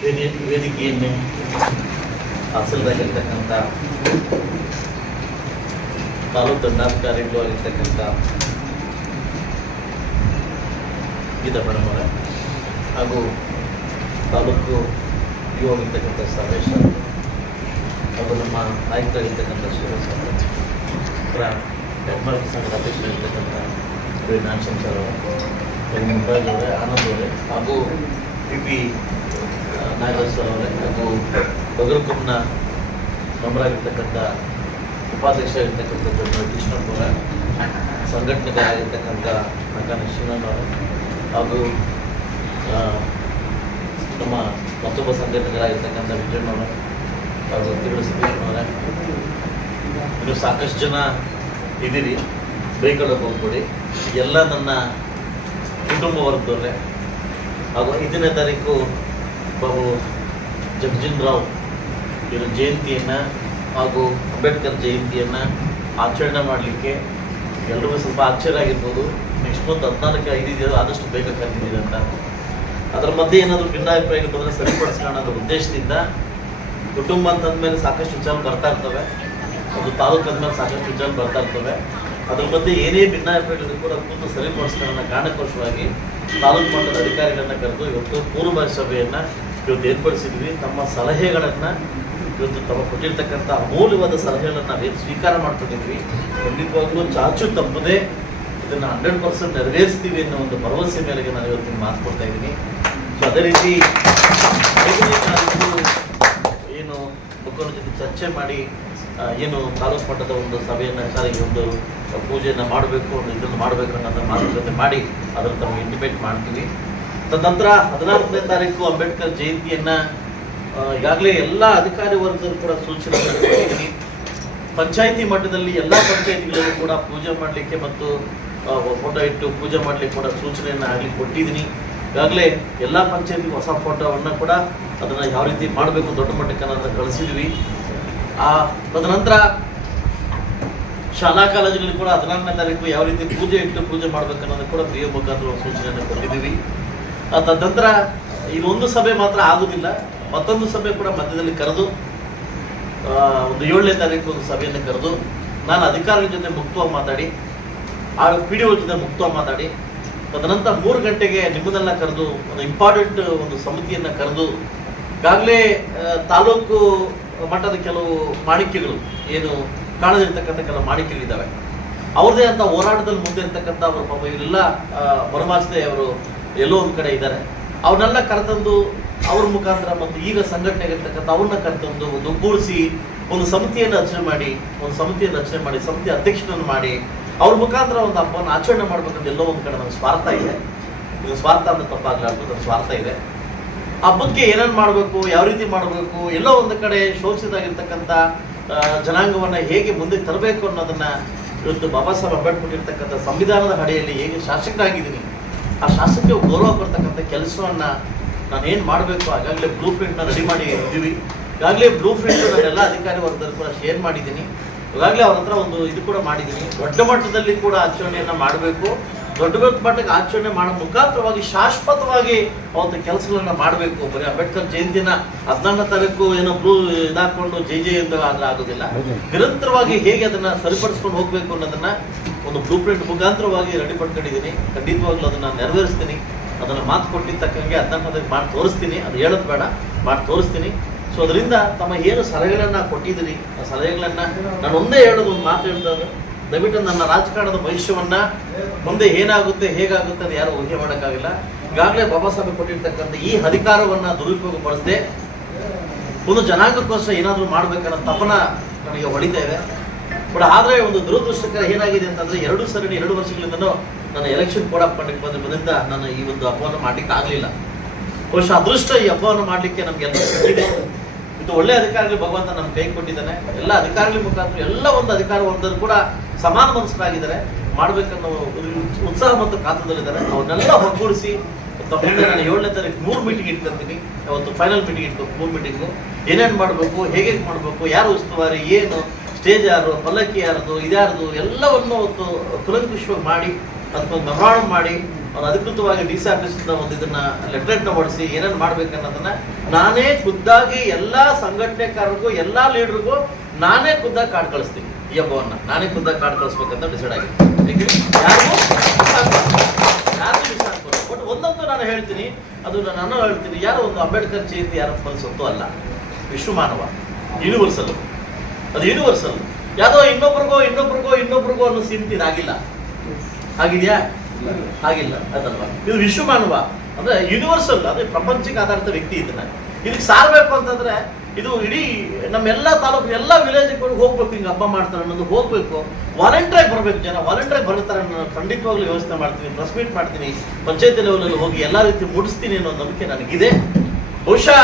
ವೇದಿ ವೇದಿಕೆಯನ್ನು ಹಾಸನದಾಗಿರ್ತಕ್ಕಂಥ ತಾಲೂಕು ದಂಡಾಧಿಕಾರಿಗಳು ಆಗಿರ್ತಕ್ಕಂಥ ಗೀತಾ ಮೇಡಮ್ ಹಾಗೂ ತಾಲೂಕು ಯುವ ಆಗಿರ್ತಕ್ಕಂಥ ಸರ್ವೇಶ್ ಹಾಗೂ ನಮ್ಮ ನಾಯಕರಾಗಿರ್ತಕ್ಕಂಥ ಶ್ರೀನಿವಾಸ ಅವರ ಹೆಡ್ಮಾರ್ಕ್ ಸಂಘದ ಅಧ್ಯಕ್ಷರಾಗಿರ್ತಕ್ಕಂಥ ಶ್ರೀ ನಾಗಶಂ ಸರ್ ಅವರು ಮುನ್ರಾಜ್ ಅವರೇ ಆನಂದ್ ಅವರೇ ಹಾಗೂ ಪಿ ಪಿ ನಾಗರಾಜ್ ಸರ್ ಅವರೇ ಹಾಗೂ ಬಗರುಕುಂನ ಮೆಂಬರಾಗಿರ್ತಕ್ಕಂಥ ಉಪಾಧ್ಯಕ್ಷ ಆಗಿರ್ತಕ್ಕಂಥದ್ದು ಕೃಷ್ಣಪ್ಪರ ಸಂಘಟನೆಗಾಗಿರ್ತಕ್ಕಂಥ ನಕಾನ ಶ್ರೀನನ್ ಅವರು ಹಾಗೂ ನಮ್ಮ ಮತ್ತೊಬ್ಬ ಸಂಘಟನೆಗಳಾಗಿರ್ತಕ್ಕಂಥ ವಿಜಯಣ್ಣವರು ಹಾಗೂ ತಿರುಳು ಸತೀಶ್ವರವರೇ ಇನ್ನು ಸಾಕಷ್ಟು ಜನ ಇದ್ದೀರಿ. ಬೈಕೊಳ್ಳೋಕೆ ಹೋಗ್ಬೇಡಿ ಎಲ್ಲ ನನ್ನ ಕುಟುಂಬ ವರ್ಗದವ್ರೆ. ಹಾಗೂ ಐದನೇ ತಾರೀಕು ಬಾಬು ಜಗಜಿನ್ ರಾವ್ ಇವರ ಜಯಂತಿಯನ್ನು ಹಾಗೂ ಅಂಬೇಡ್ಕರ್ ಜಯಂತಿಯನ್ನು ಆಚರಣೆ ಮಾಡಲಿಕ್ಕೆ ಎಲ್ರಿಗೂ ಸ್ವಲ್ಪ ಆಶ್ಚರ್ಯ ಆಗಿರ್ಬೋದು. ನೆಕ್ಸ್ಟ್ ಮಂತ್ ಹದಿನಾಲ್ಕು ಐದು ಇದೆಯೋ ಆದಷ್ಟು ಬೇಗ ಅಂತ. ಅದರ ಮಧ್ಯೆ ಏನಾದರೂ ಭಿನ್ನಾಭಿಪ್ರಾಯಗಳು ಬಂದರೆ ಸರಿಪಡಿಸ್ಕೊಳ್ಳೋಣ ಅನ್ನೋ ಉದ್ದೇಶದಿಂದ ಕುಟುಂಬ ಅಂತಂದ್ಮೇಲೆ ಸಾಕಷ್ಟು ವಿಚಾರ ಬರ್ತಾ ಇರ್ತವೆ. ಒಂದು ತಾಲೂಕು ಅಂದಮೇಲೆ ಸಾಕಷ್ಟು ವಿಚಾರ ಬರ್ತಾ ಇರ್ತವೆ. ಅದ್ರ ಮಧ್ಯೆ ಏನೇ ಭಿನ್ನಾಭಿಪ್ರಾಯಗಳಿದ್ರು ಕೂಡ ಕೂತು ಸರಿಪಡಿಸ್ಕೊಳ್ಳೋಣ ಕಾರಣಕೋಶವಾಗಿ ತಾಲೂಕು ಮಟ್ಟದ ಅಧಿಕಾರಿಗಳನ್ನ ಕರೆದು ಇವತ್ತು ಪೂರ್ವ ಸಭೆಯನ್ನು ಇವತ್ತು ಏರ್ಪಡಿಸಿದ್ವಿ. ತಮ್ಮ ಸಲಹೆಗಳನ್ನು ಇವತ್ತು ತಮ್ಮ ಕೊಟ್ಟಿರ್ತಕ್ಕಂಥ ಅಮೂಲ್ಯವಾದ ಸಲಹೆಗಳನ್ನು ನಾವೇನು ಸ್ವೀಕಾರ ಮಾಡ್ಕೊಂಡಿದ್ವಿ. ಖಂಡಿತವಾಗ್ಲೂ ಚಾಚು ತಪ್ಪದೆ ಇದನ್ನು ಹಂಡ್ರೆಡ್ ಪರ್ಸೆಂಟ್ ನೆರವೇರಿಸ್ತೀವಿ ಅನ್ನೋ ಒಂದು ಭರವಸೆ ಮೇರೆಗೆ ನಾನು ಇವತ್ತಿನ ಮಾತು ಕೊಡ್ತಾ ಇದ್ದೀನಿ. ಸೊ ಅದೇ ರೀತಿ ಏನು ಮಕ್ಕಳ ಜೊತೆ ಚರ್ಚೆ ಮಾಡಿ ಏನು ತಾಲೂಕು ಮಟ್ಟದ ಒಂದು ಸಭೆಯನ್ನು ಸಾರಿ ಒಂದು ಪೂಜೆಯನ್ನು ಮಾಡಬೇಕು, ಒಂದು ಇದನ್ನು ಮಾಡಬೇಕು ಅನ್ನೋದನ್ನು ಮಾತುಕತೆ ಮಾಡಿ ಅದನ್ನು ತಮಗೆ ಇಂಟಿಮೇಟ್ ಮಾಡ್ತೀವಿ. ತದನಂತರ ಹದಿನಾಲ್ಕನೇ ತಾರೀಕು ಅಂಬೇಡ್ಕರ್ ಜಯಂತಿಯನ್ನು ಈಗಾಗಲೇ ಎಲ್ಲ ಅಧಿಕಾರಿ ವರ್ಗದಲ್ಲೂ ಕೂಡ ಸೂಚನೆ ಪಂಚಾಯಿತಿ ಮಟ್ಟದಲ್ಲಿ ಎಲ್ಲ ಪಂಚಾಯಿತಿಗಳಲ್ಲೂ ಕೂಡ ಪೂಜೆ ಮಾಡಲಿಕ್ಕೆ ಮತ್ತು ಫೋಟೋ ಇಟ್ಟು ಪೂಜೆ ಮಾಡಲಿಕ್ಕೆ ಕೂಡ ಸೂಚನೆಯನ್ನು ಆಗಲಿ ಕೊಟ್ಟಿದ್ದೀನಿ. ಈಗಾಗಲೇ ಎಲ್ಲ ಪಂಚಾಯತಿಗೂ ಹೊಸ ಫೋಟೋವನ್ನು ಕೂಡ ಅದನ್ನು ಯಾವ ರೀತಿ ಮಾಡಬೇಕು ದೊಡ್ಡ ಮಟ್ಟಕ್ಕೆ ಅನ್ನೋದನ್ನು ಕಳಿಸಿದ್ವಿ. ತದನಂತರ ಶಾಲಾ ಕಾಲೇಜುಗಳಲ್ಲಿ ಕೂಡ ಹದಿನಾರನೇ ತಾರೀಕು ಯಾವ ರೀತಿ ಪೂಜೆ ಇಟ್ಟು ಪೂಜೆ ಮಾಡ್ಬೇಕು ಅನ್ನೋದನ್ನ ಕೂಡ ಪ್ರಿಯ ಮುಖಾಂತರ ಸೂಚನೆಯನ್ನು ಕೊಟ್ಟಿದ್ದೀವಿ. ಆ ತದನಂತರ ಒಂದು ಸಭೆ ಮಾತ್ರ ಆಗುವುದಿಲ್ಲ ಮತ್ತೊಂದು ಸಭೆ ಕೂಡ ಮಧ್ಯದಲ್ಲಿ ಕರೆದು ಆ, ಒಂದು ಏಳನೇ ತಾರೀಕು ಒಂದು ಸಭೆಯನ್ನು ಕರೆದು ನಾನು ಅಧಿಕಾರಿಗಳ ಜೊತೆ ಮುಕ್ತವಾಗಿ ಮಾತಾಡಿ ಆ ಪಿ ಡಿ ಜೊತೆ ಮುಕ್ತವಾಗಿ ಮಾತಾಡಿ ತದನಂತರ ಮೂರು ಗಂಟೆಗೆ ನಿಮ್ಮನ್ನೆಲ್ಲ ಕರೆದು ಒಂದು ಇಂಪಾರ್ಟೆಂಟ್ ಒಂದು ಸಮಿತಿಯನ್ನು ಕರೆದು ಈಗಾಗಲೇ ಆ, ತಾಲೂಕು ಮಟ್ಟದ ಕೆಲವು ಮಾಣಿಕ್ಯಗಳು ಏನು ಕಾಣದಿರ್ತಕ್ಕಂಥ ಕೆಲವು ಮಾಣಿಕ್ಯಗಳಿದ್ದಾವೆ ಅವ್ರದೇ ಅಂತ ಹೋರಾಟದಲ್ಲಿ ಮುಂದೆ ಇರ್ತಕ್ಕಂಥ ಅವರು ಪಾಪ ಇವರೆಲ್ಲ ಅವರು ಎಲ್ಲೋ ಒಂದು ಕಡೆ ಇದ್ದಾರೆ. ಅವನ್ನೆಲ್ಲ ಕರೆತಂದು ಅವ್ರ ಮುಖಾಂತರ ಮತ್ತು ಈಗ ಸಂಘಟನೆಗಿರ್ತಕ್ಕಂಥ ಅವ್ರನ್ನ ಕರೆತಂದು ಒಂದು ಒಗ್ಗೂಡಿಸಿ ಒಂದು ಸಮಿತಿಯನ್ನು ರಚನೆ ಮಾಡಿ, ಒಂದು ಸಮಿತಿಯನ್ನು ರಚನೆ ಮಾಡಿ, ಸಮಿತಿ ಅಧ್ಯಕ್ಷನನ್ನು ಮಾಡಿ, ಅವ್ರ ಮುಖಾಂತರ ಒಂದು ಹಬ್ಬವನ್ನು ಆಚರಣೆ ಮಾಡ್ಬೇಕಂತ ಎಲ್ಲೋ ಒಂದು ಕಡೆ ನಮ್ಗೆ ಸ್ವಾರ್ಥ ಇದೆ. ಸ್ವಾರ್ಥ ಅಂತ ತಪ್ಪಾಗಲಾರ್ದು ಸ್ವಾರ್ಥ ಇದೆ. ಹಬ್ಬಕ್ಕೆ ಏನೇನು ಮಾಡಬೇಕು, ಯಾವ ರೀತಿ ಮಾಡಬೇಕು, ಎಲ್ಲೋ ಒಂದು ಕಡೆ ಶೋಷಿತಾಗಿರ್ತಕ್ಕಂಥ ಜನಾಂಗವನ್ನು ಹೇಗೆ ಮುಂದೆ ತರಬೇಕು ಅನ್ನೋದನ್ನ ಇವತ್ತು ಬಾಬಾ ಸಾಹೇಬ್ ಅಂಬೇಡ್ಕರ್ ಇರ್ತಕ್ಕಂಥ ಸಂವಿಧಾನದ ಅಡಿಯಲ್ಲಿ ಹೇಗೆ ಶಾಸಕರಾಗಿದ್ದೀನಿ. ಆ ಶಾಸಕರಿಗೆ ಗೌರವ ಕೊಡ್ತಕ್ಕಂಥ ಕೆಲಸವನ್ನು ನಾನು ಏನು ಮಾಡಬೇಕು ಆಗಾಗಲೇ ಬ್ಲೂ ಪ್ರಿಂಟ್ನ ರೆಡಿ ಮಾಡಿ ಇದ್ದೀವಿ ಈಗಾಗಲೇ ಬ್ಲೂ ಪ್ರಿಂಟ್ ನಾನೆಲ್ಲ ಅಧಿಕಾರಿ ವರ್ಗದಲ್ಲಿ ಕೂಡ ಶೇರ್ ಮಾಡಿದ್ದೀನಿ. ಈಗಾಗಲೇ ಅವ್ರ ಒಂದು ಇದು ಕೂಡ ಮಾಡಿದ್ದೀನಿ. ದೊಡ್ಡ ಮಟ್ಟದಲ್ಲಿ ಕೂಡ ಆಚರಣೆಯನ್ನು ಮಾಡಬೇಕು. ದೊಡ್ಡ ದೊಡ್ಡ ಮಟ್ಟಕ್ಕೆ ಆಚರಣೆ ಮಾಡೋ ಮುಖಾಂತರವಾಗಿ ಶಾಶ್ವತವಾಗಿ ಅವತ್ತು ಕೆಲಸಗಳನ್ನ ಮಾಡಬೇಕು. ಬರೀ ಅಂಬೇಡ್ಕರ್ ಜಯಂತಿನ ಹದಿನಾರನೇ ತಾರೀಕು ಏನೋ ಬ್ಲೂ ಇದಾಕೊಂಡು ಜೈ ಜೈ ಎಂದು ಆದ್ರೆ ಆಗೋದಿಲ್ಲ. ನಿರಂತರವಾಗಿ ಹೇಗೆ ಅದನ್ನ ಸರಿಪಡಿಸ್ಕೊಂಡು ಹೋಗ್ಬೇಕು ಅನ್ನೋದನ್ನ ಒಂದು ಬ್ಲೂ ಪ್ರಿಂಟ್ ಮುಖಾಂತರವಾಗಿ ರೆಡಿ ಪಡ್ಕೊಂಡಿದ್ದೀನಿ ಖಂಡಿತವಾಗ್ಲೂ ಅದನ್ನ ನೆರವೇರಿಸ್ತೀನಿ. ಅದನ್ನ ಮಾತು ಕೊಟ್ಟಿದ್ದ ತಕ್ಕಂಗೆ ಹದಿನಾಲ್ಕು ಮಾಡಿ ತೋರಿಸ್ತೀನಿ. ಅದು ಹೇಳೋದು ಬೇಡ ಮಾಡಿ ತೋರಿಸ್ತೀನಿ. ಸೊ ಅದರಿಂದ ತಮ್ಮ ಏನು ಸಲಹೆಗಳನ್ನ ಕೊಟ್ಟಿದ್ದೀರಿ ಆ ಸಲಹೆಗಳನ್ನ ನಾನು ಒಂದೇ ಹೇಳೋದು ಒಂದು ಮಾತು ಹೇಳ್ತಾರೆ ದಯವಿಟ್ಟು ನನ್ನ ರಾಜಕಾರಣದ ಭವಿಷ್ಯವನ್ನ ಮುಂದೆ ಏನಾಗುತ್ತೆ, ಹೇಗಾಗುತ್ತೆ ಅದು ಯಾರು ಊಹೆ ಮಾಡೋಕ್ಕಾಗಿಲ್ಲ. ಈಗಾಗಲೇ ಬಾಬಾ ಸಾಹೇಬ್ ಕೊಟ್ಟಿರ್ತಕ್ಕಂಥ ಈ ಅಧಿಕಾರವನ್ನ ದುರುಪಯೋಗ ಪಡಿಸದೆ, ಒಂದು ಜನಾಂಗಕ್ಕೋಸ್ಕರ ಏನಾದರೂ ಮಾಡ್ಬೇಕನ್ನೋ ತಪನ ನನಗೆ ಹೊಳಿತಾ ಇದೆ. ಬಟ್ ಆದ್ರೆ ಒಂದು ದುರದೃಷ್ಟಕರ ಏನಾಗಿದೆ ಅಂತಂದ್ರೆ ಎರಡು ಸರಣಿ, ಎರಡು ವರ್ಷಗಳಿಂದನೂ ನನ್ನ ಎಲೆಕ್ಷನ್ ಕೋಡ್ ಆಫ್ ಕಂಡಕ್ಟ್ ಬಂದ ಬಂದಿಂದ ನಾನು ಈ ಒಂದು ಹಬ್ಬವನ್ನು ಮಾಡ್ಲಿಕ್ಕೆ ಆಗಲಿಲ್ಲ. ಬಹುಶಃ ಅದೃಷ್ಟ ಈ ಹಬ್ಬವನ್ನು ಮಾಡ್ಲಿಕ್ಕೆ ನಮ್ಗೆ ಇದು ಒಳ್ಳೆ ಅಧಿಕಾರಿಗಳು ಭಗವಂತ ನಮ್ಮ ಕೈ ಕೊಟ್ಟಿದ್ದಾನೆ. ಎಲ್ಲ ಅಧಿಕಾರಿಗಳ ಮುಖಾಂತರ ಎಲ್ಲ ಒಂದು ಅಧಿಕಾರ ವರ್ಗದವರು ಕೂಡ ಸಮಾನ ಮನಸ್ಸರಾಗಿದ್ದಾರೆ ಮಾಡ್ಬೇಕನ್ನೋ ಉತ್ಸಾಹ ಮತ್ತು ಕಾತದಲ್ಲಿದ್ದಾರೆ ಅವನ್ನೆಲ್ಲ ಒಗ್ಗೂಡಿಸಿ ನಾನು ಏಳನೇ ತಾರೀಕು ಮೂರು ಮೀಟಿಂಗ್ ಇಟ್ಕೊಂತೀನಿ ಅವತ್ತು ಫೈನಲ್ ಮೀಟಿಂಗ್ ಇಟ್ಕೋ ಮೂರು ಮೀಟಿಂಗು ಏನೇನು ಮಾಡಬೇಕು, ಹೇಗೆ ಮಾಡಬೇಕು, ಯಾರು ಉಸ್ತುವಾರಿ, ಏನು ಸ್ಟೇಜ್ ಯಾರು, ಪಲ್ಲಕ್ಕಿ ಯಾರದು ಇದ್ಯಾರದು ಎಲ್ಲವನ್ನು ಅವತ್ತು ಕುಲಂಕುಷವಾಗಿ ಮಾಡಿ, ಅದಕ್ಕೊಂದು ನಿರ್ಮಾಣ ಮಾಡಿ ಅವ್ರು ಅಧಿಕೃತವಾಗಿ ಡಿ ಸಿ ಆಫೀಸಿಂದ ಒಂದು ಇದನ್ನ ಲೆಟರ್ನ ಹೊಡಿಸಿ, ಏನೇನು ಮಾಡ್ಬೇಕು ಅನ್ನೋದನ್ನ ನಾನೇ ಖುದ್ದಾಗಿ ಎಲ್ಲ ಸಂಘಟನೆಕಾರರಿಗೂ, ಎಲ್ಲ ಲೀಡರ್ಗೂ ನಾನೇ ಖುದ್ದಾಗಿ ಕಾಡ್ ಕಳಿಸ್ತೀನಿ. ಈ ಹಬ್ಬವನ್ನ ನಾನೇ ಖುದ್ದಾಗಿ ಕಾರ್ಡ್ ಕಳಿಸ್ಬೇಕಂತ ಡಿಸೈಡ್ ಆಗಿದೆ? ಯಾರಿಗೂ ಬಟ್ ಒಂದಂತೂ ನಾನು ಹೇಳ್ತೀನಿ. ಅದು ನಾನು ಹೇಳ್ತೀನಿ. ಯಾರೋ ಒಂದು ಅಂಬೇಡ್ಕರ್ ಜಯಂತಿ ಯಾರು ಸ್ವತ್ತು ಅಲ್ಲ. ವಿಶ್ವ ಮಾನವ. ಯೂನಿವರ್ಸಲ್ ಅದು ಯೂನಿವರ್ಸಲ್ ಯಾವುದೋ ಇನ್ನೊಬ್ರಿಗೋ ಇನ್ನೊಬ್ರಿಗೋ ಇನ್ನೊಬ್ರಿಗೋ ಅನ್ನೋ ಸೀಮಿತ ಇದಾಗಿಲ್ಲ. ಆಗಿದೆಯಾ? ಆಗಿಲ್ಲ. ಅದಲ್ವಾ? ಇದು ವಿಶ್ವ ಮಾನವ. ಅಂದ್ರೆ ಯೂನಿವರ್ಸಲ್ ಅಂದ್ರೆ ಪ್ರಪಂಚಕ್ಕೆ ಆಧಾರಿತ ವ್ಯಕ್ತಿ ಇದನ್ನ ಇದಕ್ಕೆ ಸಾರ್ಬೇಕು ಅಂತಂದ್ರೆ ಇದು ಇಡೀ ನಮ್ಮೆಲ್ಲ ತಾಲೂಕು, ಎಲ್ಲ ವಿಲೇಜ್ ಹೋಗ್ಬೇಕು, ಹಿಂಗೆ ಹಬ್ಬ ಮಾಡ್ತಾರೆ ಅನ್ನೋದು ಹೋಗ್ಬೇಕು. ವಾಲಂಟ್ರಾಗಿ ಬರಬೇಕು ಜನ ವಾಲಂಟ್ರಾಗಿ ಬರ್ತಾರೆ ನಾನು ಖಂಡಿತವಾಗ್ಲೂ ವ್ಯವಸ್ಥೆ ಮಾಡ್ತೀನಿ ಪ್ರೆಸ್ ಮೀಟ್ ಮಾಡ್ತೀನಿ, ಪಂಚಾಯತಿ ಲೆವೆಲಲ್ಲಿ ಹೋಗಿ ಎಲ್ಲ ರೀತಿ ಮುಡಿಸ್ತೀನಿ ಅನ್ನೋ ನಂಬಿಕೆ ನನಗಿದೆ. ಬಹುಶಃ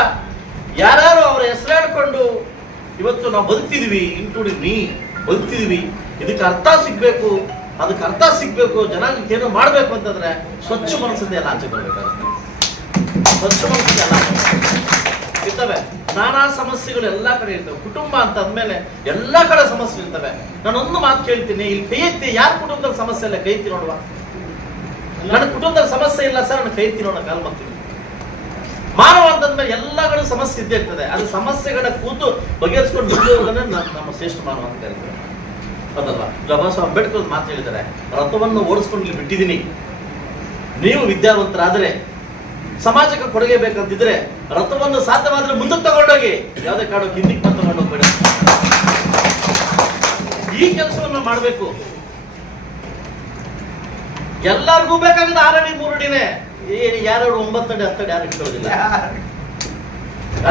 ಯಾರು ಅವರ ಹೆಸರಾಡ್ಕೊಂಡು ಇವತ್ತು ನಾವು ಬದುಕ್ತಿದ್ವಿ ಇನ್ಕ್ಲೂಡಿಂಗ್ ಮೀ ಬದುಕ್ತಿದ್ವಿ, ಇದಕ್ಕೆ ಅರ್ಥ ಸಿಗ್ಬೇಕು, ಅದಕ್ಕೆ ಅರ್ಥ ಸಿಗ್ಬೇಕು, ಜನಾಂಗಕ್ಕೆ ಏನೋ ಮಾಡಬೇಕು ಅಂತಂದ್ರೆ ಸ್ವಚ್ಛ ಮನಸ್ಸಿಂದ ಎಲ್ಲ ಆಚೆ ಬರ್ಬೇಕಾಗುತ್ತೆ. ಸ್ವಚ್ಛ ಮನಸ್ಸಿಂದ ಎಲ್ಲ ಇರ್ತವೆ. ನಾನಾ ಸಮಸ್ಯೆಗಳು ಎಲ್ಲಾ ಕಡೆ ಇರ್ತವೆ. ಕುಟುಂಬ ಅಂತ ಅಂದ್ಮೇಲೆ ಎಲ್ಲ ಕಡೆ ಸಮಸ್ಯೆ ಇರ್ತವೆ. ನಾನೊಂದು ಮಾತು ಕೇಳ್ತೀನಿ. ಇಲ್ಲಿ ಕೈ ಎತ್ತಿ ಯಾರ ಕುಟುಂಬದ ಸಮಸ್ಯೆ ಇಲ್ಲ? ಕೈ ಎತ್ತಿ ನೋಡುವ. ನನ್ನ ಕುಟುಂಬದ ಸಮಸ್ಯೆ ಇಲ್ಲ ಸರ್, ನನ್ನ ಕೈ ಎತ್ತಿ ನೋಡೋಣ ಕಾಲ್ ಮಾಡ್ತೀನಿ. ಮಾನವ ಅಂತಂದ್ಮೇಲೆ ಎಲ್ಲ ಕಡೆ ಸಮಸ್ಯೆ ಇದ್ದೇ ಇರ್ತದೆ. ಅದು ಸಮಸ್ಯೆಗಳ ಕೂತು ಬಗೆಹರಿಸ್ಕೊಂಡು ಮುಂದೆ ಹೋಗೋದನ್ನ ನಮ್ಮ ಶ್ರೇಷ್ಠ ಮಾನವ ಅಂತ ಹೇಳ್ತಾರೆ. ಅದಲ್ವಾ? ಬಾಬಾ ಸಾಹೇಬ್ ಅಂಬೇಡ್ಕರ್ ಮಾತು ಹೇಳಿದ್ದಾರೆ. ರಥವನ್ನು ಓಡಿಸ್ಕೊಂಡು ಬಿಟ್ಟಿದ್ದೀನಿ. ನೀವು ವಿದ್ಯಾವಂತರಾದರೆ ಸಮಾಜಕ್ಕೆ ಕೊಡುಗೆ ಬೇಕಂತಿದ್ರೆ ರಥವನ್ನು ಸಾಧ್ಯವಾದ್ರೆ ಮುಂದಕ್ಕೆ ತಗೊಂಡೋಗಿ. ಯಾವುದೇ ಕಾಡು ಹಿಂದಿಗೆ ಬಂದು ತಗೊಂಡು ಹೋಗ್ಬೇಡಿ. ಈ ಕೆಲಸವನ್ನು ಮಾಡಬೇಕು. ಎಲ್ಲರಿಗೂ ಬೇಕಾಗಿದ್ದು ಆರಡಿ, ಮೂರಡಿನೇ. ಏನು ಯಾರು ಒಂಬತ್ತಡಿ ಹತ್ತಡಿ ಯಾರು ಇಟ್ಕೊಳ್ಳೋದಿಲ್ಲ?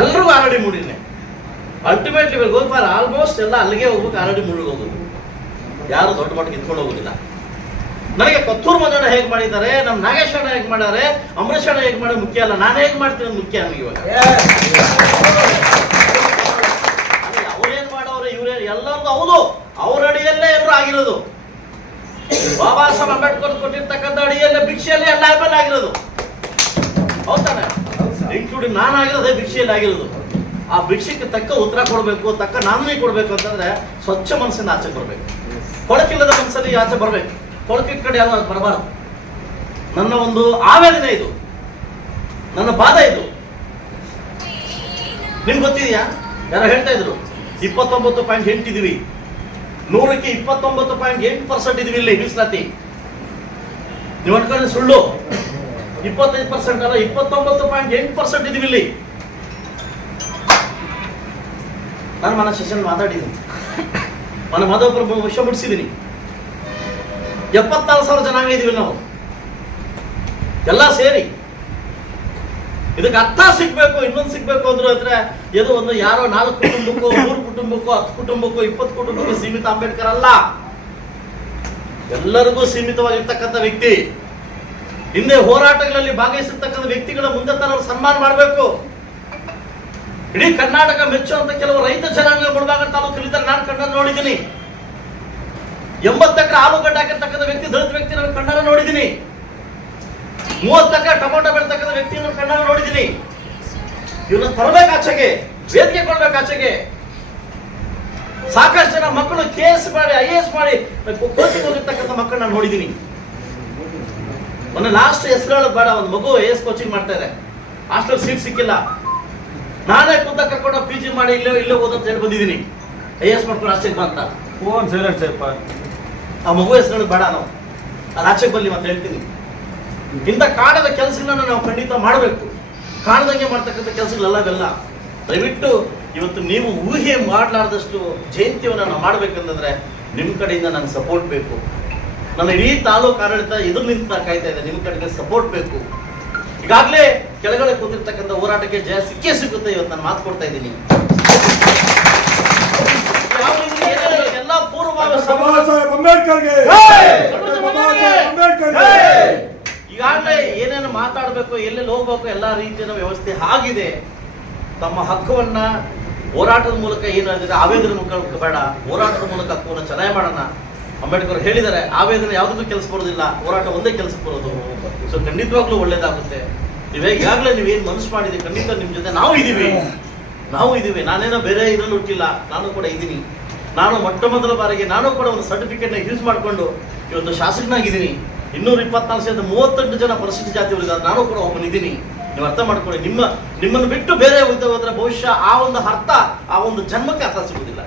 ಎಲ್ರಿಗೂ ಆರಡಿ ಮೂಡಿನೇ ಅಲ್ಟಿಮೇಟ್ಲಿ ಫಾರ್ ಆಲ್ಮೋಸ್ಟ್ ಎಲ್ಲ ಅಲ್ಲಿಗೆ ಹೋಗ್ಬೇಕು, ಆರಡಿ ಮೂಡಿಗೆ ಹೋಗೋದು ಯಾರು ದೊಡ್ಡ ಮಟ್ಟಿಗೆ ಇಟ್ಕೊಂಡು ಹೋಗೋದಿಲ್ಲ. ನನಗೆ ಕೊತ್ತೂರು ಮಂಜಣ್ಣ ಹೇಗೆ ಮಾಡಿದ್ದಾರೆ ನಮ್ಮ ನಾಗೇಶ್ ಅಣ್ಣ ಹೇಗೆ ಮಾಡ್ಯಾರೆ ಅಮರೇಶ್ ಅಣ್ಣ ಹೇಗೆ ಮಾಡೋದು ಮುಖ್ಯ ಅಲ್ಲ ನಾನು ಹೇಗೆ ಮಾಡ್ತೀನಿ ಮುಖ್ಯ ನನಗೆ ಇವಾಗ. ಅವ್ರೇನ್ ಮಾಡೋರು ಇವ್ರೇನು ಎಲ್ಲರದು ಹೌದು ಅವ್ರ ಅಡಿಯಲ್ಲೇ ಎಲ್ಲರೂ ಆಗಿರೋದು. ಬಾಬಾ ಸಾಹೇಬ್ ಅಂಬೇಡ್ಕರ್ ಕೊಟ್ಟಿರ್ತಕ್ಕಂಥ ಅಡಿಯಲ್ಲೇ ಭಿಕ್ಷೆಯಲ್ಲೇ ಎಲ್ಲ ಆಮೇಲೆ ಆಗಿರೋದು. ಹೌದಾನೆ ಇನ್ಕ್ಲೂಡಿಂಗ್ ನಾನು ಆಗಿರೋದೇ ಭಿಕ್ಷೆಯಲ್ಲಿ ಆಗಿರೋದು. ಆ ಭಿಕ್ಷೆಗೆ ತಕ್ಕ ಉತ್ತರ ಕೊಡಬೇಕು ತಕ್ಕ ನಾನೇ ಕೊಡಬೇಕು ಅಂತಂದ್ರೆ ಸ್ವಚ್ಛ ಮನಸ್ಸಿನ ಆಚೆ ಬರಬೇಕು. ಕೊಳಕಿಲ್ಲದ ಮನಸ್ಸಲ್ಲಿ ಆಚೆ ಬರಬೇಕು. ಕೊಳಕಿನ ಕಡೆ ಯಾರು ಬರಬಾರದು. ನನ್ನ ಒಂದು ಆವೇದನೆ ಇದು. ನನ್ನ ಬಾಧ ಇದು. ನಿಮ್ಗೆ ಗೊತ್ತಿದೆಯಾ? ಯಾರೋ ಹೇಳ್ತಾ ಇದ್ರು, ಇಪ್ಪತ್ತೊಂಬತ್ತು ಪಾಯಿಂಟ್ ಎಂಟು ಇದೀವಿ. ನೂರಕ್ಕೆ ಇಪ್ಪತ್ತೊಂಬತ್ತು ಪಾಯಿಂಟ್ ಎಂಟು ಪರ್ಸೆಂಟ್ ಇದೀವಿ ಇಲ್ಲಿ ಮೀಸಲಾತಿ ನೀವು ಅನ್ಕೊಂಡ್ರೆ ಸುಳ್ಳು. ಇಪ್ಪತ್ತೈದು ಪರ್ಸೆಂಟ್ ಅಲ್ಲ, ಇಪ್ಪತ್ತೊಂಬತ್ತು ಪಾಯಿಂಟ್ ಎಂಟು ಪರ್ಸೆಂಟ್ ಇದೀವಿ ಇಲ್ಲಿ. ನಾನು ಮನ ಸೆಷನ್ ಮಾತಾಡಿದ್ದೀನಿ. ನನ್ನ ಮಾಧವಪುರ ವಿಷಯ ಮುಟ್ಟಿಸಿದ್ದೀನಿ. ಎಪ್ಪತ್ತಾರು ಸಾವಿರ ಜನಾಂಗ ಇದೀವಿ ನಾವು. ಎಲ್ಲ ಸೇರಿ. ಇದಕ್ಕೆ ಅರ್ಥ ಸಿಗ್ಬೇಕು, ಇನ್ನೊಂದು ಸಿಗ್ಬೇಕು ಅಂದ್ರೆ ಹತ್ರ ಇದು ಒಂದು ಯಾರೋ ನಾಲ್ಕು ಕುಟುಂಬಕ್ಕೋ, ಮೂರು ಕುಟುಂಬಕ್ಕೋ, ಹತ್ತು ಕುಟುಂಬಕ್ಕೋ, ಇಪ್ಪತ್ತು ಕುಟುಂಬಕ್ಕೂ ಸೀಮಿತ ಅಂಬೇಡ್ಕರ್ ಅಲ್ಲ. ಎಲ್ಲರಿಗೂ ಸೀಮಿತವಾಗಿರ್ತಕ್ಕಂಥ ವ್ಯಕ್ತಿ. ಹಿಂದೆ ಹೋರಾಟಗಳಲ್ಲಿ ಭಾಗವಹಿಸಿರ್ತಕ್ಕಂಥ ವ್ಯಕ್ತಿಗಳ ಮುಂದೆ ತರ ಸನ್ಮಾನ ಮಾಡಬೇಕು. ಇಡೀ ಕರ್ನಾಟಕ ಮೆಚ್ಚುವಂತ ಕೆಲವು ರೈತ ಜನಾಂಗ ಮುಳಬಾಗ ತಾಲೂಕಲ್ಲಿದ್ದಾರೆ ನಾನು ಕಣ್ಣನ್ನು ನೋಡಿದ್ದೀನಿ. ಎಂಬತ್ತು ಎಕರೆ ಹಾಕಿರ್ತಕ್ಕಂಥ ವ್ಯಕ್ತಿ, ದಲಿತ ವ್ಯಕ್ತಿ ನಾನು ಕಣ್ಣಾರ ನೋಡಿದ್ದೀನಿ. ಮೂವತ್ತು ಎಕರೆ ಟೊಮೊಟೊ ಬೆಳ್ತಕ್ಕಂಥ ವ್ಯಕ್ತಿ ನಾನು ಕಣ್ಣಾರ ನೋಡಿದ್ದೀನಿ. ಇವ್ರನ್ನ ತರಬೇಕು ಆಚೆಗೆ, ವೇದಿಕೆ ಕೊಡ್ಬೇಕು ಆಚೆಗೆ. ಸಾಕಷ್ಟು ಜನ ಮಕ್ಕಳು ಕೆ ಎಸ್ ಮಾಡಿ ಐ ಎಸ್ ಮಾಡಿ ಕೋಚಿಂಗ್ ಹೋಗಿರ್ತಕ್ಕಂಥ ಮಕ್ಕಳು ನಾನು ನೋಡಿದ್ದೀನಿ. ಮೊನ್ನೆ ಲಾಸ್ಟ್ ಹೆಸರು ಬೇಡ, ಒಂದು ಮಗು ಐ ಎಸ್ ಕೋಚಿಂಗ್ ಮಾಡ್ತಾ ಇದೆ. ಹಾಸ್ಟೆಲ್ ಸೀಟ್ ಸಿಕ್ಕಿಲ್ಲ. ನಾನೇ ಕುಂತ ಕರ್ಕೊಂಡು ಪಿ ಜಿ ಮಾಡಿ ಇಲ್ಲೇ ಇಲ್ಲೇ ಓದಂತ ಹೇಳಿ ಬಂದಿದ್ದೀನಿ. ಐ ಎಸ್ ಮಾಡ್ಕೊಂಡು ಆಚೆಗೆ ಅಂತ ಫೋನ್ ಸೈಲೆಂಟ್ ಆ ಮಗು ಹೆಸರು ಬೇಡ ನಾವು. ಅದು ಆಚೆಗೆ ಬರಲಿ ಮತ್ತೆ ಹೇಳ್ತೀನಿ. ಇಂಥ ಕಾಣದ ಕೆಲಸಗಳನ್ನ ನಾವು ಖಂಡಿತ ಮಾಡಬೇಕು. ಕಾಣದಂಗೆ ಮಾಡ್ತಕ್ಕಂಥ ಕೆಲಸಗಳೆಲ್ಲ ಬೆಲ್ಲ ದಯವಿಟ್ಟು ಇವತ್ತು ನೀವು ಊಹೆ ಮಾಡಲಾರ್ದಷ್ಟು ಜಯಂತಿಯನ್ನು ನಾವು ಮಾಡ್ಬೇಕಂತಂದ್ರೆ ನಿಮ್ಮ ಕಡೆಯಿಂದ ನನಗೆ ಸಪೋರ್ಟ್ ಬೇಕು. ನನ್ನ ಇಡೀ ತಾಲೂಕು ಆಡಳಿತ ಎದುರು ನಿಂತು ನಾನು ಕಾಯ್ತಾ ಇದೆ ನಿಮ್ಮ ಕಡೆಗೆ ಸಪೋರ್ಟ್ ಬೇಕು. ಈಗಾಗಲೇ ಕೆಳಗಡೆ ಕೂತಿರ್ತಕ್ಕಂಥ ಹೋರಾಟಕ್ಕೆ ಜಯ ಸಿಕ್ಕೇ ಸಿಗುತ್ತೆ. ಇವತ್ತು ನಾನು ಮಾತು ಕೊಡ್ತಾ ಇದ್ದೀನಿ. ಬಾಬಾ ಸಾಹೇಬ್ ಅಂಬೇಡ್ಕರ್ಗೆ. ಅಂಬೇಡ್ಕರ್ಗೆ! ಈಗಾಗಲೇ ಏನೇನು ಮಾತಾಡಬೇಕು ಎಲ್ಲೆಲ್ಲಿ ಹೋಗ್ಬೇಕು ಎಲ್ಲ ರೀತಿಯ ವ್ಯವಸ್ಥೆ ಆಗಿದೆ. ತಮ್ಮ ಹಕ್ಕವನ್ನ ಹೋರಾಟದ ಮೂಲಕ ಏನು ಹೇಳಿದ್ರೆ ಆವೇದನೆ ಮೂಲಕ ಬೇಡ ಹೋರಾಟದ ಮೂಲಕ ಹಕ್ಕುವನ್ನು ಚಲಾಯ ಮಾಡೋಣ. ಅಂಬೇಡ್ಕರ್ ಹೇಳಿದ್ದಾರೆ ಆವೇದನೆ ಯಾವುದಕ್ಕೂ ಕೆಲಸ ಬರೋದಿಲ್ಲ ಹೋರಾಟ ಒಂದೇ ಕೆಲಸ ಬರೋದು. ಸೊ ಖಂಡಿತವಾಗ್ಲೂ ಒಳ್ಳೇದಾಗುತ್ತೆ. ನೀವೇ ಈಗಾಗಲೇ ನೀವೇನು ಮನಸ್ಸು ಮಾಡಿದೆ ಖಂಡಿತ ನಿಮ್ಮ ಜೊತೆ ನಾವು ಇದ್ದೀವಿ ನಾವು ಇದ್ದೀವಿ ನಾನೇನೋ ಬೇರೆ ಇದ್ರಲ್ಲಿ ಹುಟ್ಟಿಲ್ಲ ನಾನು ಕೂಡ ಇದ್ದೀನಿ ನಾನು ಮೊಟ್ಟ ಮೊದಲ ಬಾರಿಗೆ ನಾನು ಕೂಡ ಒಂದು ಸರ್ಟಿಫಿಕೇಟ್ನ ಯೂಸ್ ಮಾಡಿಕೊಂಡು ಇವತ್ತು ಶಾಸಕನಾಗಿದ್ದೀನಿ. ಇನ್ನೂರ ಇಪ್ಪತ್ನಾಲ್ಕು ಸಾವಿರದ ಮೂವತ್ತೆಂಟು ಜನ ಪರಿಶಿಷ್ಟ ಜಾತಿಯವರಿದ್ದಾರೆ ನಾನು ಕೂಡ ಒಬ್ಬನಿದ್ದೀನಿ. ನೀವು ಅರ್ಥ ಮಾಡ್ಕೊಳ್ಳಿ, ನಿಮ್ಮ, ನಿಮ್ಮನ್ನು ಬಿಟ್ಟು ಬೇರೆ ಹೋಗ್ತಾ ಹೋದ್ರೆ ಬಹುಶಃ ಆ ಒಂದು ಅರ್ಥ, ಆ ಒಂದು ಜನ್ಮಕ್ಕೆ ಅರ್ಥ ಸಿಗುವುದಿಲ್ಲ.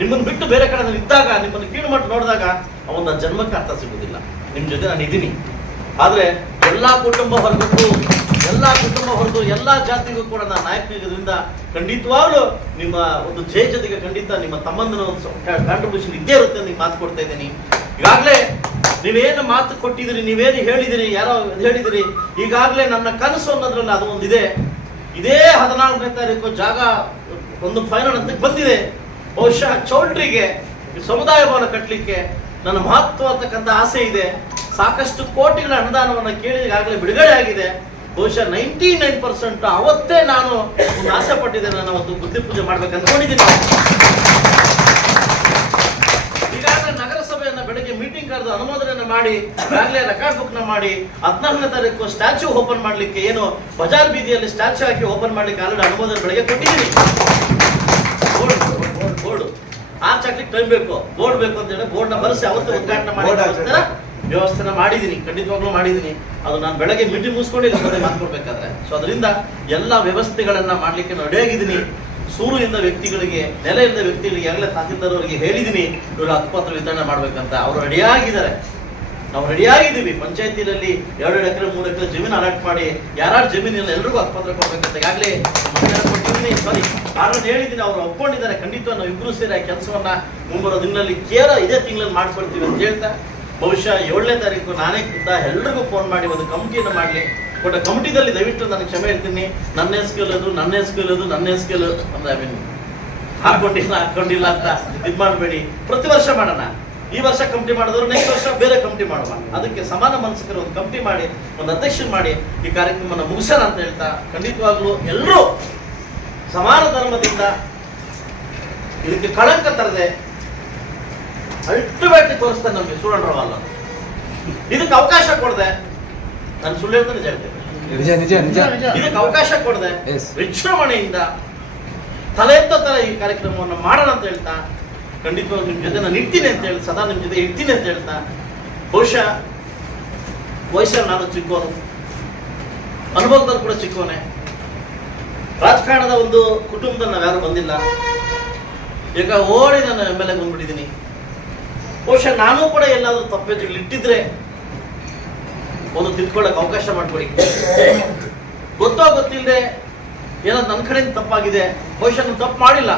ನಿಮ್ಮನ್ನು ಬಿಟ್ಟು ಬೇರೆ ಕಡೆ ನಾನು ಇದ್ದಾಗ, ನಿಮ್ಮನ್ನು ಕೀಳು ಮಾಡಿ ನೋಡಿದಾಗ ಆ ಒಂದು ಜನ್ಮಕ್ಕೆ ಅರ್ಥ ಸಿಗುವುದಿಲ್ಲ. ನಿಮ್ಮ ಜೊತೆ ನಾನು ಇದ್ದೀನಿ ಆದ್ರೆ ಎಲ್ಲಾ ಕುಟುಂಬ ವರ್ಗಕ್ಕೂ, ಎಲ್ಲ ಕುಟುಂಬ ಹೊರತು ಎಲ್ಲ ಜಾತಿಗೂ ಕೂಡ ನಾನು ನಾಯಕನಿಗೋದ್ರಿಂದ ಖಂಡಿತವಾಗ್ಲೂ ನಿಮ್ಮ ಒಂದು ಜಯ ಜೊತೆಗೆ ಖಂಡಿತ ನಿಮ್ಮ ತಮ್ಮಂದನ ಒಂದು ಕಾಂಟ್ರಿಬ್ಯೂಷನ್ ಇದ್ದೇ ಇರುತ್ತೆ ಅಂತ ಮಾತು ಕೊಡ್ತಾ ಇದ್ದೀನಿ. ಈಗಾಗಲೇ ನೀವೇನು ಮಾತು ಕೊಟ್ಟಿದ್ದೀರಿ, ನೀವೇನು ಹೇಳಿದಿರಿ ಯಾರೋ ಹೇಳಿದಿರಿ ಈಗಾಗಲೇ ನನ್ನ ಕನಸು ಅನ್ನೋದ್ರಲ್ಲಿ ಅದು ಒಂದಿದೆ. ಇದೇ ಹದಿನಾಲ್ಕನೇ ತಾರೀಕು ಜಾಗ ಒಂದು ಫೈನಲ್ ಅಂತ ಬಂದಿದೆ. ಬಹುಶಃ ಚೌಲ್ಟ್ರಿಗೆ ಸಮುದಾಯ ಭವನ ಕಟ್ಟಲಿಕ್ಕೆ ನನ್ನ ಮಹತ್ವ ಅಂತಕ್ಕಂಥ ಆಸೆ ಇದೆ. ಸಾಕಷ್ಟು ಕೋಟಿಗಳ ಅನುದಾನವನ್ನು ಕೇಳಿ ಈಗಾಗಲೇ ಬಿಡುಗಡೆ ಆಗಿದೆ. ಬಹುಶಃ ನೈಂಟಿ ನೈನ್ ಪರ್ಸೆಂಟ್ ಅವತ್ತೇ ನಾನು ಆಸೆ ಪಟ್ಟಿದ್ದೆ ನಾನು ಒಂದು ಬುದ್ಧಿ ಪೂಜೆ ಮಾಡ್ಬೇಕು ಅನ್ಕೊಂಡಿದ್ದೀನಿ ಈಗಾಗಲೇ ನಗರಸಭೆಯನ್ನ ಬೆಳಗ್ಗೆ ಮೀಟಿಂಗ್ ಕರೆದು ಅನುಮೋದನೆಯನ್ನು ಮಾಡಿ ಈಗಾಗಲೇ ರೆಕಾರ್ಡ್ ಬುಕ್ನ ಮಾಡಿ, ಹದಿನಾಲ್ಕನೇ ತಾರೀಕು ಸ್ಟ್ಯಾಚ್ಯೂ ಓಪನ್ ಮಾಡಲಿಕ್ಕೆ ಏನು ಬಜಾರ್ ಬೀದಿಯಲ್ಲಿ ಸ್ಟ್ಯಾಚ್ಯೂ ಹಾಕಿ ಓಪನ್ ಮಾಡ್ಲಿಕ್ಕೆ ಆಲ್ರೆಡಿ ಅನುಮೋದನೆ ಬೆಳಗ್ಗೆ ಕೊಟ್ಟಿದ್ದೀನಿ. ಆರ್ಚ್ ಹಾಕ್ಲಿಕ್ಕೆ ಟೈಮ್ ಬೇಕು ಬೋರ್ಡ್ ಬೇಕು ಅಂತ ಹೇಳಿ ಬೋರ್ಡ್ನ ಬರೆಸಿ ಅವತ್ತು ಉದ್ಘಾಟನೆ ಮಾಡಿ ವ್ಯವಸ್ಥೆನ ಮಾಡಿದ್ದೀನಿ ಖಂಡಿತವಾಗ್ಲೂ ಮಾಡಿದ್ದೀನಿ ಅದು ನಾನು ಬೆಳಗ್ಗೆ ಮೀಟಿಂಗ್ ಮುಗಿಸ್ಕೊಂಡಿಲ್ಲ ಮತ್ತೆ ಮಾತ್ಕೊಡ್ಬೇಕಾದ್ರೆ ಸೊ ಅದರಿಂದ ಎಲ್ಲ ವ್ಯವಸ್ಥೆಗಳನ್ನ ಮಾಡ್ಲಿಕ್ಕೆ ನಾನು ರೆಡಿಯಾಗಿದ್ದೀನಿ ಸೂರಿನಿಂದ ವ್ಯಕ್ತಿಗಳಿಗೆ ನೆಲೆಯಿಂದ ವ್ಯಕ್ತಿಗಳಿಗೆ ಎಲ್ಲ ತಹಸೀಲ್ದಾರವರಿಗೆ ಹೇಳಿದ್ದೀನಿ ಇವರು ಹಕ್ಕುಪತ್ರ ವಿತರಣೆ ಮಾಡ್ಬೇಕಂತ. ಅವರು ರೆಡಿಯಾಗಿದ್ದಾರೆ ನಾವು ರೆಡಿಯಾಗಿದ್ದೀವಿ. ಪಂಚಾಯತಿನಲ್ಲಿ ಎರಡು ಎಕರೆ, ಮೂರು ಎಕರೆ ಜಮೀನು ಅಲಾಟ್ ಮಾಡಿ ಯಾರ್ಯಾರು ಜಮೀನಿಲ್ಲ ಎಲ್ರಿಗೂ ಆಸ್ಪತ್ರೆ ಕೊಡ್ಬೇಕಂತ. ಈಗಾಗಲೇ ಸಾರಿ ಕಾರಣ ಹೇಳಿದ್ದೀನಿ, ಅವರು ಒಪ್ಕೊಂಡಿದ್ದಾರೆ. ಖಂಡಿತ ನಾವು ಇಬ್ಬರು ಸೇರಿ ಆ ಕೆಲಸವನ್ನ ಮುಂಬರೋ ದಿನಗಳಲ್ಲಿ ಕೇರ ಇದೇ ತಿಂಗಳಲ್ಲಿ ಮಾಡ್ಕೊಡ್ತೀವಿ ಅಂತ ಹೇಳ್ತಾ, ಬಹುಶಃ ಏಳನೇ ತಾರೀಕು ನಾನೇ ಖುದ್ದ ಎಲ್ರಿಗೂ ಫೋನ್ ಮಾಡಿ ಒಂದು ಕಮಿಟಿಯನ್ನು ಮಾಡಲಿ. ಬಟ್ ಕಮಿಟಿದಲ್ಲಿ ದಯವಿಟ್ಟು ನನಗೆ ಕ್ಷಮೆ ಹೇಳ್ತೀನಿ. ನನ್ನ ಹೆಸ್ಕೇಳೋದು ನನ್ನ ಹೆಸ್ಕೇಳೋದು ನನ್ನ ಸ್ಕೇಲ್ ಅಂದ್ರೆ ಐ ಮೀನ್ ಹಾಕೊಂಡಿಲ್ಲ ಹಾಕೊಂಡಿಲ್ಲ ಅಂತ ಇದು ಮಾಡಬೇಡಿ ಪ್ರತಿ ವರ್ಷ ಮಾಡೋಣ. ಈ ವರ್ಷ ಕಂಪ್ನಿ ಮಾಡಿದ್ರು ನೆಕ್ಸ್ಟ್ ವರ್ಷ ಬೇರೆ ಕಂಪ್ನಿ ಮಾಡುವ ಅದಕ್ಕೆ ಸಮಾನ ಮನಸ್ಕರ ಒಂದು ಕಂಪ್ನಿ ಮಾಡಿ ಒಂದು ಅಧ್ಯಕ್ಷ ಮಾಡಿ ಈ ಕಾರ್ಯಕ್ರಮನ ಮುಗಿಸೋಣ ಅಂತ ಹೇಳ್ತಾ ಖಂಡಿತವಾಗ್ಲೂ ಎಲ್ಲರೂ ಸಮಾನ ಧರ್ಮದಿಂದ ಇದಕ್ಕೆ ಕಳಂಕ ತರದೆ ಅಲ್ಟಿಮೇಟ್ ತೋರಿಸ್ತಾರೆ ನಮಗೆ ಅಲ್ಲ ಇದಕ್ಕೆ ಅವಕಾಶ ಕೊಡದೆ ನಾನು ಸುಳ್ಳು ಹೇಳ್ತಾನೆ ನಿಜ ಹೇಳ್ತೇನೆ. ನಿಜ ನಿಜ ನಿಜ. ಇದಕ್ಕೆ ಅವಕಾಶ ಕೊಡದೆ. ವಿಜೃಂಭಣೆಯಿಂದ ತಲೆ ಎತ್ತ ತರ ಈ ಕಾರ್ಯಕ್ರಮವನ್ನು ಮಾಡೋಣ ಅಂತ ಹೇಳ್ತಾ ಖಂಡಿತವಾಗಿ ನಿಮ್ಮ ಜೊತೆ ನಾನು ಇರ್ತೀನಿ ಅಂತ ಹೇಳಿ ಸದಾ ನಿಮ್ಮ ಜೊತೆ ಇರ್ತೀನಿ ಅಂತ ಹೇಳ್ತಾ, ಬಹುಶಃ ವಯಸ್ಸಲ್ಲಿ ನಾನು ಚಿಕ್ಕವನು, ಅನುಭವದಲ್ಲಿ ಕೂಡ ಚಿಕ್ಕವನೇ. ರಾಜಕಾರಣದ ಒಂದು ಕುಟುಂಬದಲ್ಲಿ ನಾವು ಯಾರು ಬಂದಿಲ್ಲ. ಈಗ ಓಡಿ ನಾನು ಎಂ ಎಲ್ ಎ ಬಂದ್ಬಿಟ್ಟಿದ್ದೀನಿ. ಬಹುಶಃ ನಾನು ಕೂಡ ಎಲ್ಲಾದರೂ ತಪ್ಪೆ ಇಟ್ಟಿದ್ರೆ ಒಂದು ತಿಳ್ಕೊಳ್ಳೋಕೆ ಅವಕಾಶ ಮಾಡಿಕೊಡಿ. ಗೊತ್ತೋ ಗೊತ್ತಿಲ್ಲದೆ ಏನೋ ನನ್ನ ಕಡೆಯಿಂದ ತಪ್ಪಾಗಿದೆ, ಬಹುಶಃ ನಾನು ತಪ್ಪು ಮಾಡಿಲ್ಲ.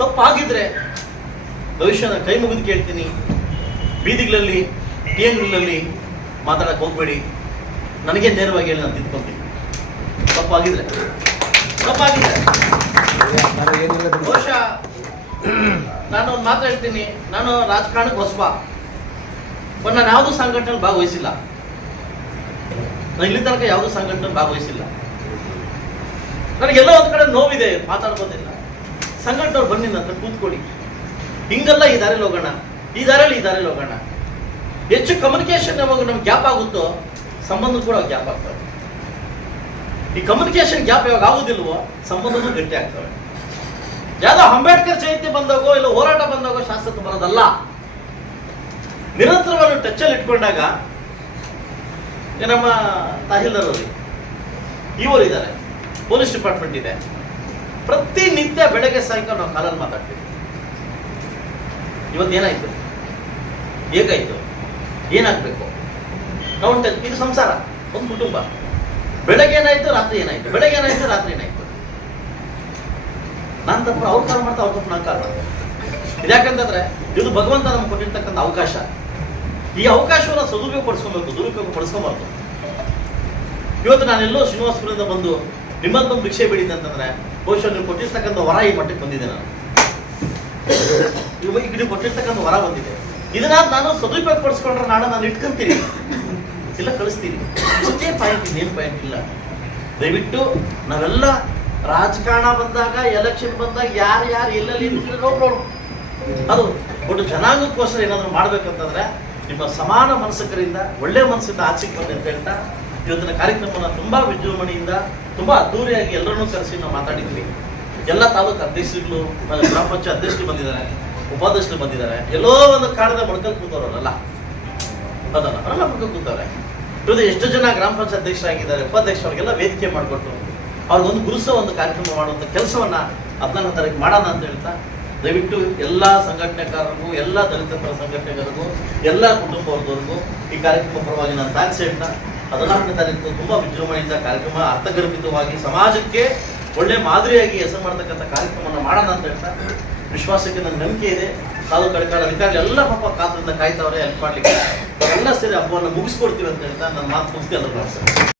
ತಪ್ಪಾಗಿದ್ರೆ ಭವಿಷ್ಯ ಕೈ ಮುಗಿದು ಕೇಳ್ತೀನಿ. ಬೀದಿಗಳಲ್ಲಿ ಟಿಎಂಗಳಲ್ಲಿ ಮಾತಾಡಕ್ಕೆ ಹೋಗ್ಬೇಡಿ. ನನಗೆ ನೇರವಾಗಿ ಹೇಳಿ ನಾನು ತಿದ್ಕೊಂತೀನಿ. ತಪ್ಪಾಗಿದ್ರೆ. ತಪ್ಪಾಗಿದ್ರೆ. ಬಹುಶಃ ನಾನು ಒಂದು ಮಾತು ಹೇಳ್ತೀನಿ. ನಾನು ರಾಜಕಾರಣಕ್ಕೆ ಹೊಸಬ. ಬಟ್ ನಾನು ಯಾವುದೂ ಸಂಘಟನೆ ಭಾಗವಹಿಸಿಲ್ಲ. ನಾನು ಇಲ್ಲಿ ತನಕ ಯಾವುದೂ ಸಂಘಟನೆ ಭಾಗವಹಿಸಿಲ್ಲ. ನನಗೆಲ್ಲ ಒಂದು ಕಡೆ ನೋವಿದೆ, ಮಾತಾಡ್ಬೋದಿಲ್ಲ. ಸಂಘಟನೆಯವ್ರು ಬನ್ನಿ ನನ್ನ ಕೂತ್ಕೊಳ್ಳಿ. ಹಿಂಗಲ್ಲ ಈ ದಾರಿಯಲ್ಲಿ ಹೋಗೋಣ, ಈ ದಾರಿಯಲ್ಲಿ ಈ ದಾರಿಯಲ್ಲಿ ಹೋಗೋಣ. ಹೆಚ್ಚು ಕಮ್ಯುನಿಕೇಶನ್ ಯಾವಾಗ ನಮ್ಗೆ ಗ್ಯಾಪ್ ಆಗುತ್ತೋ, ಸಂಬಂಧ ಕೂಡ ಗ್ಯಾಪ್ ಆಗ್ತವೆ. ಈ ಕಮ್ಯುನಿಕೇಶನ್ ಗ್ಯಾಪ್ ಯಾವಾಗ ಆಗುದಿಲ್ವೋ, ಸಂಬಂಧನೂ ಗಟ್ಟಿ ಆಗ್ತವೆ. ಯಾವ್ದೋ ಅಂಬೇಡ್ಕರ್ ಜಯಂತಿ ಬಂದಾಗೋ ಇಲ್ಲ ಹೋರಾಟ ಬಂದಾಗೋ ಶಾಸಕ ಬರೋದಲ್ಲ. ನಿರಂತರವಾಗಿ ಟಚ್ಚಲ್ಲಿ ಇಟ್ಕೊಂಡಾಗ ನಮ್ಮ ತಹಸೀಲ್ದಾರ್ ಅವರು ಇವರು ಇದ್ದಾರೆ, ಪೊಲೀಸ್ ಡಿಪಾರ್ಟ್ಮೆಂಟ್ ಇದೆ. ಪ್ರತಿನಿತ್ಯ ಬೆಳಗ್ಗೆ ಸಾಯಂಕಾಲ ನಾವು ಕಾಲಲ್ಲಿ ಮಾತಾಡ್ತೀವಿ. ಇವತ್ತು ಏನಾಯ್ತು ಹೇಗಾಯ್ತು? ಏನಾಗ್ಬೇಕು? ನಾವು ಇದು ಸಂಸಾರ, ಒಂದು ಕುಟುಂಬ. ಬೆಳಗ್ಗೆ ಏನಾಯ್ತು, ರಾತ್ರಿ ಏನಾಯ್ತು? ಬೆಳಗ್ಗೆ ಏನಾಯ್ತು, ರಾತ್ರಿ ಏನಾಯ್ತು? ನಾನು ತಪ್ಪ ಅವ್ರು ಕಾಲ್ ಮಾಡ್ತಾ, ಅವ್ರ ತಪ್ಪು ನಾನು ಕಾಲ್ ಇದ್ಯಾಕಂತಂದ್ರೆ, ಇದು ಭಗವಂತ ನಮ್ಗೆ ಕೊಟ್ಟಿರ್ತಕ್ಕಂಥ ಅವಕಾಶ. ಈ ಅವಕಾಶವನ್ನು ಸದುಪಯೋಗ ಪಡಿಸ್ಕೊಬೇಕು ದುರುಪಯೋಗ ಪಡಿಸ್ಕೊಬಾರ್ದು ಇವತ್ತು ನಾನೆಲ್ಲೋ ಶ್ರೀನಿವಾಸಪುರದಿಂದ ಬಂದು ನಿಮ್ಮಲ್ಲಿ ಬಂದು ಭಿಕ್ಷೆ ಬೇಡಿದ್ದೆ ಅಂತಂದ್ರೆ, ಬಹುಶಃ ನೀವು ಕೊಟ್ಟಿರ್ತಕ್ಕಂಥ ವರ ಈ ಮಟ್ಟಕ್ಕೆ ಬಂದಿದೆ ನಾನು. ಗಿಡ ಕೊಟ್ಟಿರ್ತಕ್ಕಂಥ ವರ ಬಂದಿದೆ. ಇದನ್ನ ನಾನು ಸದುಪಯೋಗ ಪಡಿಸ್ಕೊಂಡ್ರೆ ನಾನು ನಾನು ಇಟ್ಕೊಂತೀನಿ. ಇಲ್ಲ, ಕಳಿಸ್ತೀನಿ. ಇಷ್ಟೇ ಪಾಯಿಂಟ್ ಇನ್ನೇನು ಪಾಯಿಂಟ್ ಇಲ್ಲ. ದಯವಿಟ್ಟು ನಾವೆಲ್ಲ ರಾಜಕಾರಣ ಬಂದಾಗ ಎಲೆಕ್ಷನ್ ಬಂದಾಗ ಯಾರು ಯಾರು ಎಲ್ಲೆಲ್ಲಿ ನಿಂತಿದ್ರೆ ನೋ ಪ್ರಾಬ್ಲಮ್ ಅದು ಒಟ್ಟು ಜನಾಂಗಕ್ಕೋಸ್ಕರ ಏನಾದರೂ ಮಾಡ್ಬೇಕಂತಂದ್ರೆ ನಿಮ್ಮ ಸಮಾನ ಮನಸ್ಸಕರಿಂದ, ಒಳ್ಳೆ ಮನಸ್ಸಿಂದ ಆಚೆಗೆ ಬಂದೆ ಅಂತ ಹೇಳ್ತಾ ಇವತ್ತಿನ ಕಾರ್ಯಕ್ರಮನ ತುಂಬಾ ವಿಜೃಂಭಣೆಯಿಂದ, ತುಂಬಾ ಅದ್ದೂರಿಯಾಗಿ ಎಲ್ಲರನ್ನೂ ಕರೆಸಿ ನಾವು ಮಾತಾಡಿದ್ವಿ. ಎಲ್ಲ ತಾಲೂಕು ಅಧ್ಯಕ್ಷರುಗಳು ಗ್ರಾಮ ಪಂಚಾಯತ್ ಅಧ್ಯಕ್ಷರು ಬಂದಿದ್ದಾರೆ. ಉಪಾಧ್ಯಕ್ಷರು ಬಂದಿದ್ದಾರೆ, ಎಲ್ಲೋ ಒಂದು ಕಾರಣದ ಮೊಳಕಲ್ ಕೂತವ್ರಲ್ಲ ಅದನ್ನ ಅವರೆಲ್ಲ ಮಡ್ಕಲ್ ಕೂತವ್ರೆ. ಇವತ್ತು ಎಷ್ಟು ಜನ ಗ್ರಾಮ ಪಂಚಾಯತ್ ಅಧ್ಯಕ್ಷರಾಗಿದ್ದಾರೆ ಉಪಾಧ್ಯಕ್ಷರಿಗೆಲ್ಲ ವೇದಿಕೆ ಮಾಡಿಕೊಟ್ಟು ಅವ್ರಿಗೊಂದು ಗುರುಸ ಒಂದು ಕಾರ್ಯಕ್ರಮ ಮಾಡುವಂಥ ಕೆಲಸವನ್ನ ಹದಿನಾಲ್ಕು ತಾರೀಕು ಮಾಡೋಣ ಅಂತ ಹೇಳ್ತಾ, ದಯವಿಟ್ಟು ಎಲ್ಲ ಸಂಘಟನೆಕಾರರಿಗೂ ಎಲ್ಲ ದಲಿತ ಪರ ಸಂಘಟನೆಗಾರರಿಗೂ, ಎಲ್ಲ ಕುಟುಂಬ ವರ್ಗದವ್ರಿಗೂ ಈ ಕಾರ್ಯಕ್ರಮ ಪರವಾಗಿ ನಾನು ಥ್ಯಾಂಕ್ಸ್ ಹೇಳ್ತಾ, ಹದಿನಾಲ್ಕನೇ ತಾರೀಕು ತುಂಬ ವಿಜೃಂಭಣೆಯಿಂದ ಕಾರ್ಯಕ್ರಮ ಅರ್ಥಗರ್ಭಿತವಾಗಿ ಸಮಾಜಕ್ಕೆ ಒಳ್ಳೆ ಮಾದರಿಯಾಗಿ ಹೆಸರು ಮಾಡ್ತಕ್ಕಂಥ ಕಾರ್ಯಕ್ರಮವನ್ನು ಮಾಡೋಣ ಅಂತ ಹೇಳ್ತಾ ವಿಶ್ವಾಸಕ್ಕೆ ನನ್ನ ನಂಬಿಕೆ ಇದೆ. ತಾಲೂಕು ಕಡೆಕಾಲ ಅಧಿಕಾರಿ ಎಲ್ಲ ಪಾಪ ಕಾತರಿಂದ ಕಾಯ್ತಾವ್ರೆ ಹೆಲ್ಪ್ ಮಾಡ್ಲಿಕ್ಕೆ. ಎಲ್ಲ ಸೇರಿ ಹಬ್ಬವನ್ನು ಮುಗಿಸ್ಕೊಡ್ತೀವಿ ಅಂತ ಹೇಳ್ತಾ ನನ್ನ ಮಾತು ಮುಗಿಸ್ತಿ ಅದ್ರ